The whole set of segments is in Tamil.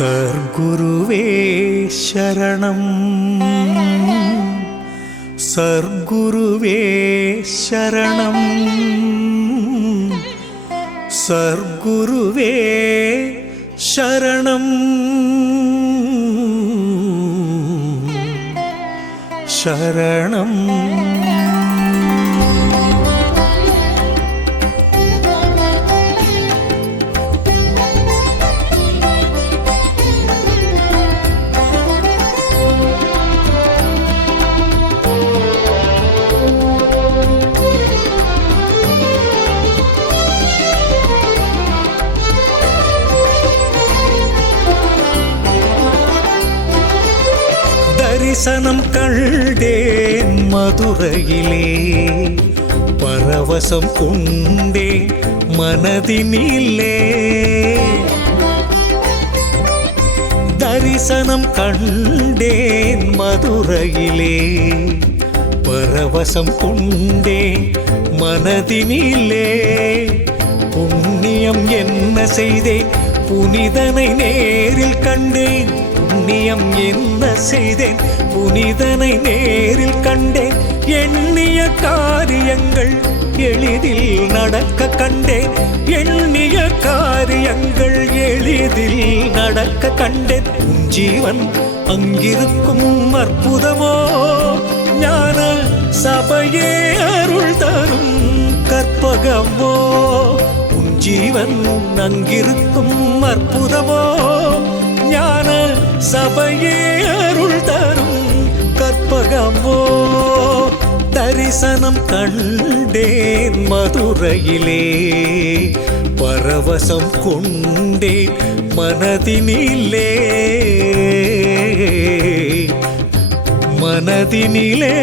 சர்க்குருவே சரணம், சர்க்குருவே சரணம், சர்க்குருவே சரணம், சரணம். தரிசனம் கண்டேன் மதுரையிலே, பரவசம் கொண்டேன் மனதினிலே. தரிசனம் கண்டேன் மதுரையிலே, பரவசம் கொண்டேன் மனதினிலே. புண்ணியம் என்ன செய்தேன், புனிதனை நேரில் கண்டேன். புண்ணியம் என்ன செய்தேன், புனிதனை நேரில் கண்டேன். எண்ணிய காரியங்கள் எளிதில் நடக்க கண்டேன். எண்ணிய காரியங்கள் எளிதில் நடக்க கண்டேன். உன் ஜீவன் அங்கிருக்கும் அற்புதமோ, ஞான சபையே அருள் தரும் கற்பகமோ. உன் ஜீவன் அங்கிருக்கும் அற்புதமோ, ஞான சபையே அருள் தரும் கற்பகமோ. தரிசனம் கண்டேன் மதுரையிலே, பரவசம் கொண்டேன் மனதினிலே, மனதினிலே.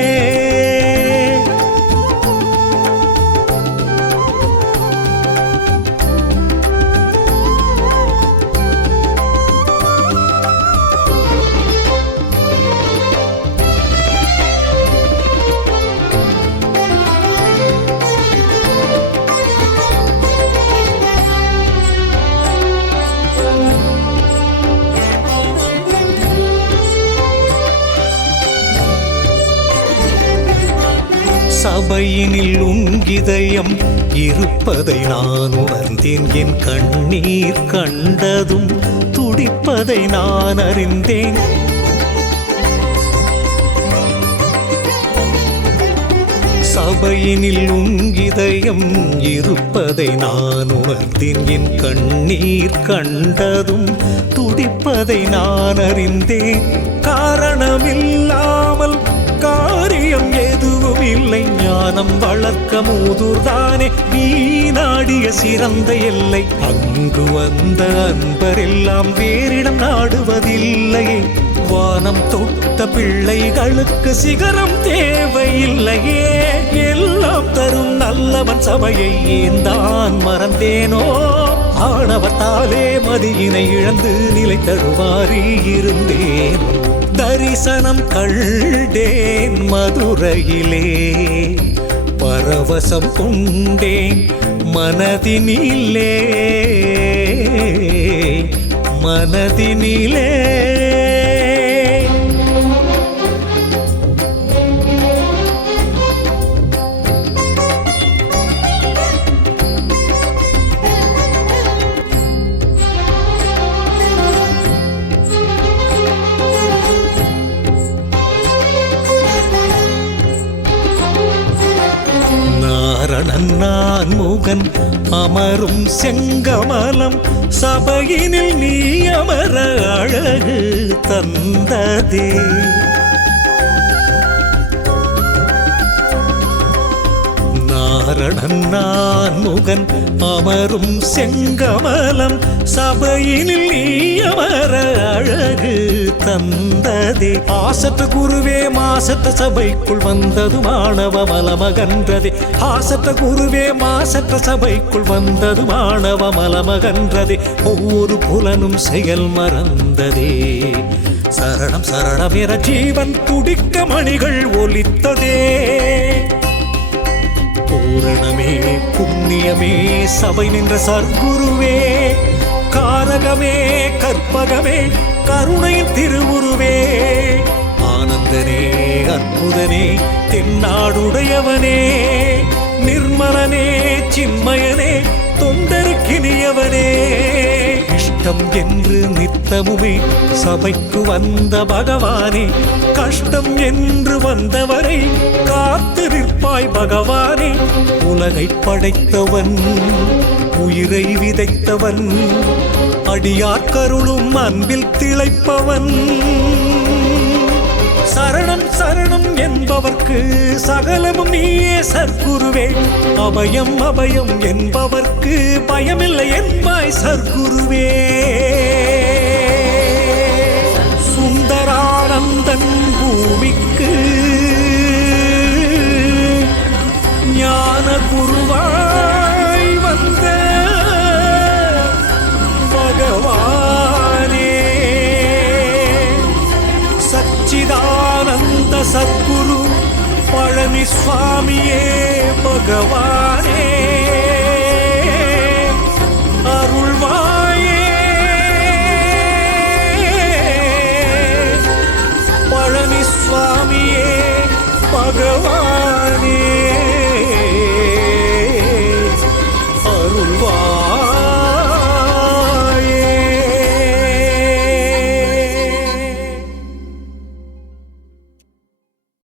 சபையினில் உங்கிதயம் இருப்பதை நான் உணர்ந்தேன். என் கண்ணீர் கண்டதும் துடிப்பதை நான் அறிந்தேன். சபையினில் உங்கிதயம் இருப்பதை நான் உணர்ந்தேன். என் கண்ணீர் கண்டதும் துடிப்பதை நான் அறிந்தேன். காரணமில்லாமல் காரியம் எதுவும் இல்லை. ஞானம் வளர்க்க மூதூர்தானே நீ நாடிய சிறந்த எல்லை. அங்கு வந்த அன்பரெல்லாம் வேறிடம் நாடுவதில்லையே. வானம் தொட்ட பிள்ளைகளுக்கு சிகரம் தேவையில்லையே. எல்லாம் தரும் நல்லவன் சபையை ஏந்தான் மறந்தேனோ. ஆணவத்தாலே மதியினை இழந்து நிலை தடுமாறி இருந்தேன். தரிசனம் கண்டேன் மதுரையிலே, பரவசம் கொண்டேன் மனதினிலே, மனதினிலே. நான் முகன் அமரும் செங்கமலம், சபையினில் நீ அமர அழகு தந்ததே. நாரணன் நான் முகன் அமரும் செங்கமலம், சபையினில் நீ அமர அழகு தந்ததே. ஆசற்ற குருவே மாசற்ற சபைக்குள் வந்தது மாணவ மலமகன்றதே. ஆசற்ற குருவே மாசற்ற சபைக்குள் வந்தது மாணவ மலமகன்றதே. ஒவ்வொரு புலனும் செயல் மறந்ததே. சரணம் சரணம் என ஜீவன் துடிக்க மணிகள் ஒலித்ததே. பூரணமே புண்ணியமே சபை நின்ற சர்க்குருவே, காரகமே கற்பகமே கருணையின் திருவுருவே ஆனந்தனே அற்புதனே தென்னாடுடையவனே நிர்மலனே சின்மயனே தொண்டருக்கினியவனே இஷ்டம் என்று நித்தமுமே சபைக்கு வந்த பகவானே கஷ்டம் என்று வந்தவரை காத்து நிற்பாய் பகவானே உலகை படைத்தவன் உயிரை விதைத்தவன் அடியார்கருளும் அன்பில் திளைப்பவன் சரணம் சரணம் என்பவர்க்கு சகலமும் நீயே சர்க்குருவே அபயம் அபயம் என்பவர்க்கு பயமில்லை என்பாய் சர்க்குருவே சுந்தரானந்தன் பூமிக்கு ஞான குருவாய் வந்த பகவானே சச்சிதானந்த சத்குரு பழனி சுவாமியே பகவானே அருள்வாயே பழனி சுவாமியே பகவான்